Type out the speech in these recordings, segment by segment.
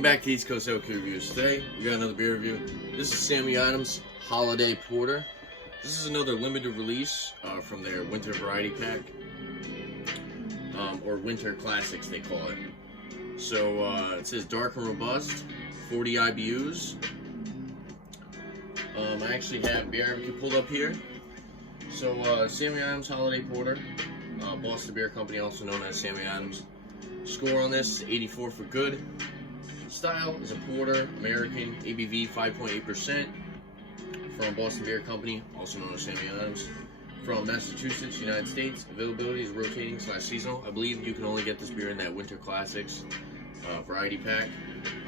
Welcome back to East Coast Oak Reviews. Today, we got another beer review. This is Sammy Adams Holiday Porter. This is another limited release from their Winter Variety Pack. Or Winter Classics, they call it. So, it says dark and robust, 40 IBUs. I actually have Beer Advocate pulled up here. So, Sammy Adams Holiday Porter. Boston Beer Company, also known as Sammy Adams. Score on this, 84 for good. Style is a porter, American, ABV 5.8%. From Boston Beer Company, also known as Sammy Adams. From Massachusetts, United States. Availability is rotating / seasonal. I believe you can only get this beer in that Winter Classics variety pack.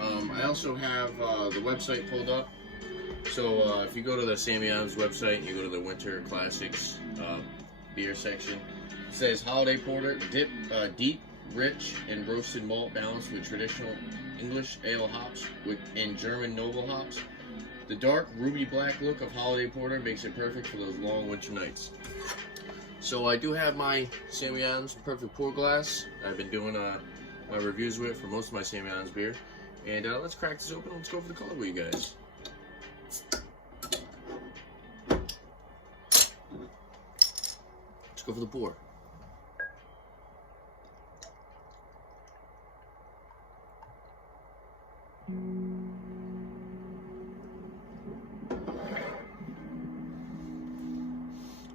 I also have the website pulled up. So if you go to the Sammy Adams website and you go to the Winter Classics beer section, it says Holiday Porter, deep, rich, and roasted malt balanced with traditional English ale hops and German noble hops. The dark ruby black look of Holiday Porter makes it perfect for those long winter nights. So I do have my Sammy Adams Perfect Pour Glass. I've been doing my reviews with for most of my Sammy Adams beer. And let's crack this open. Let's go for the color with you guys. Let's go for the pour.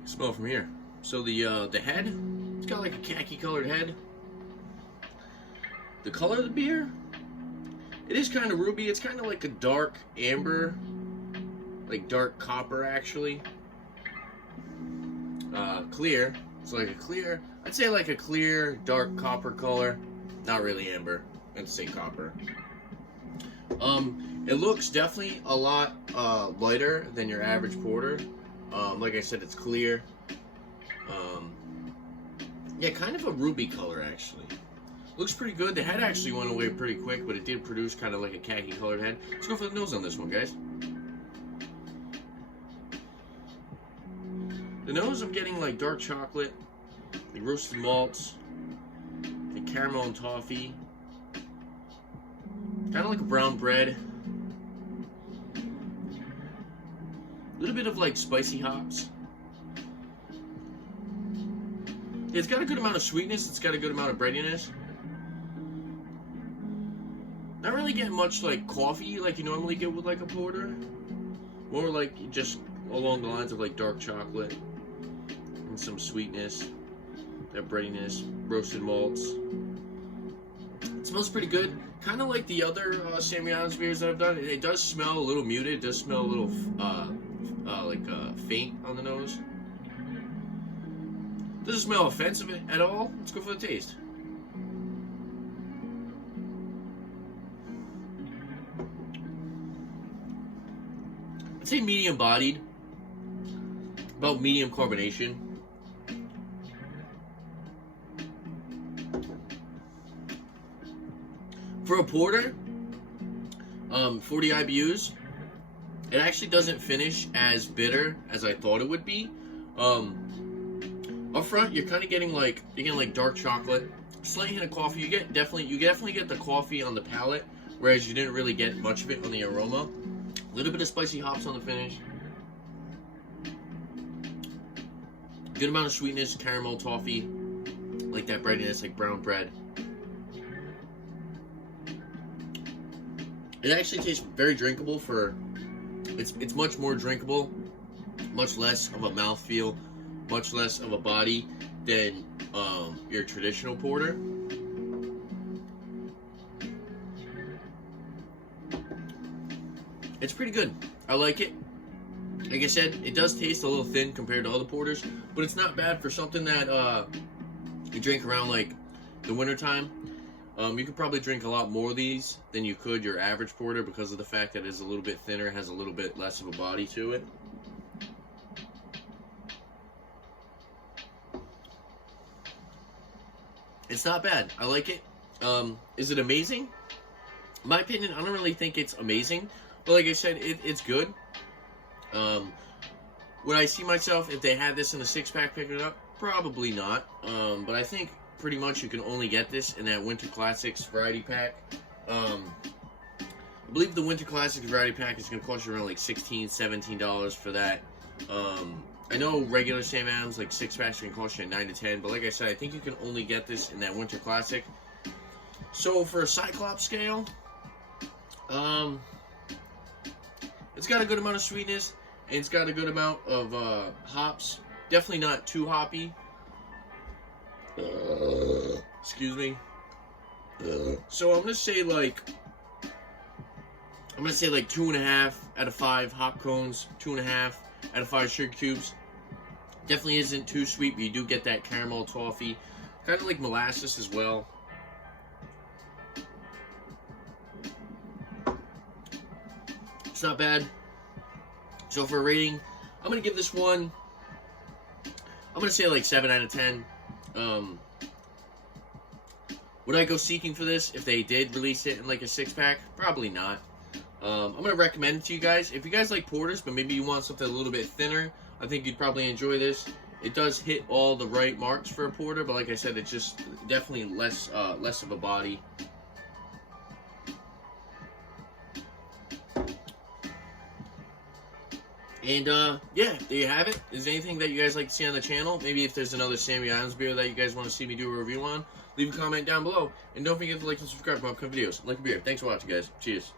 Smell from here. So the head, it's got like a khaki colored head. The color of the beer, it is kind of ruby. It's kind of like a dark amber, like dark copper actually. Clear. It's like a clear, I'd say like a clear dark copper color. Not really amber. I'd say copper. It looks definitely a lot lighter than your average porter. Like I said, it's clear. Yeah, kind of a ruby color actually. Looks pretty good. The head actually went away pretty quick, but it did produce kind of like a khaki colored head. Let's go for the nose on this one, guys. The nose, I'm getting like dark chocolate, like roasted malts, like caramel and toffee. Kind of like a brown bread. A little bit of like spicy hops. It's got a good amount of sweetness. It's got a good amount of breadiness. Not really getting much like coffee like you normally get with like a porter. More like just along the lines of like dark chocolate and some sweetness, that breadiness, roasted malts. It smells pretty good. Kind of like the other Sammy Adams beers that I've done. It does smell a little muted. It does smell a little faint on the nose. Doesn't smell offensive at all. Let's go for the taste. I'd say medium bodied. About medium carbonation. For a porter, 40 IBUs. It actually doesn't finish as bitter as I thought it would be. Up front, you're kind of getting like dark chocolate, slight hint of coffee. You definitely get the coffee on the palate, whereas you didn't really get much of it on the aroma. A little bit of spicy hops on the finish. Good amount of sweetness, caramel, toffee, like that breadiness, like brown bread. It actually tastes very drinkable for. It's much more drinkable, much less of a mouthfeel, much less of a body than your traditional porter. It's pretty good. I like it. Like I said, it does taste a little thin compared to other porters, but it's not bad for something that you drink around like the wintertime. You could probably drink a lot more of these than you could your average porter because of the fact that it's a little bit thinner, has a little bit less of a body to it. It's not bad. I like it. Is it amazing? In my opinion, I don't really think it's amazing. But like I said, it's good. Would I see myself, if they had this in a 6-pack, picking it up? Probably not. But I think pretty much you can only get this in that Winter Classics variety pack. I believe the Winter Classic Variety Pack is going to cost you around like $16, $17 for that. I know regular Sam Adams, like 6-packs, can cost you $9 to $10, but like I said, I think you can only get this in that Winter Classic. So for a Cyclops scale, it's got a good amount of sweetness, and it's got a good amount of hops. Definitely not too hoppy. Excuse me. So I'm gonna say like 2.5 out of 5 hop cones, 2.5 out of 5 sugar cubes. Definitely isn't too sweet, but you do get that caramel toffee, kind of like molasses as well. It's not bad. So for a rating, I'm gonna give this one, I'm gonna say like 7 out of 10. Would I go seeking for this if they did release it in like a 6-pack? Probably not. I'm going to recommend it to you guys. If you guys like porters, but maybe you want something a little bit thinner, I think you'd probably enjoy this. It does hit all the right marks for a porter, but like I said, it's just definitely less of a body. And, yeah, there you have it. Is there anything that you guys like to see on the channel? Maybe if there's another Sammy Adams beer that you guys want to see me do a review on, leave a comment down below. And don't forget to like and subscribe for upcoming videos. Like a beer. Thanks for watching, guys. Cheers.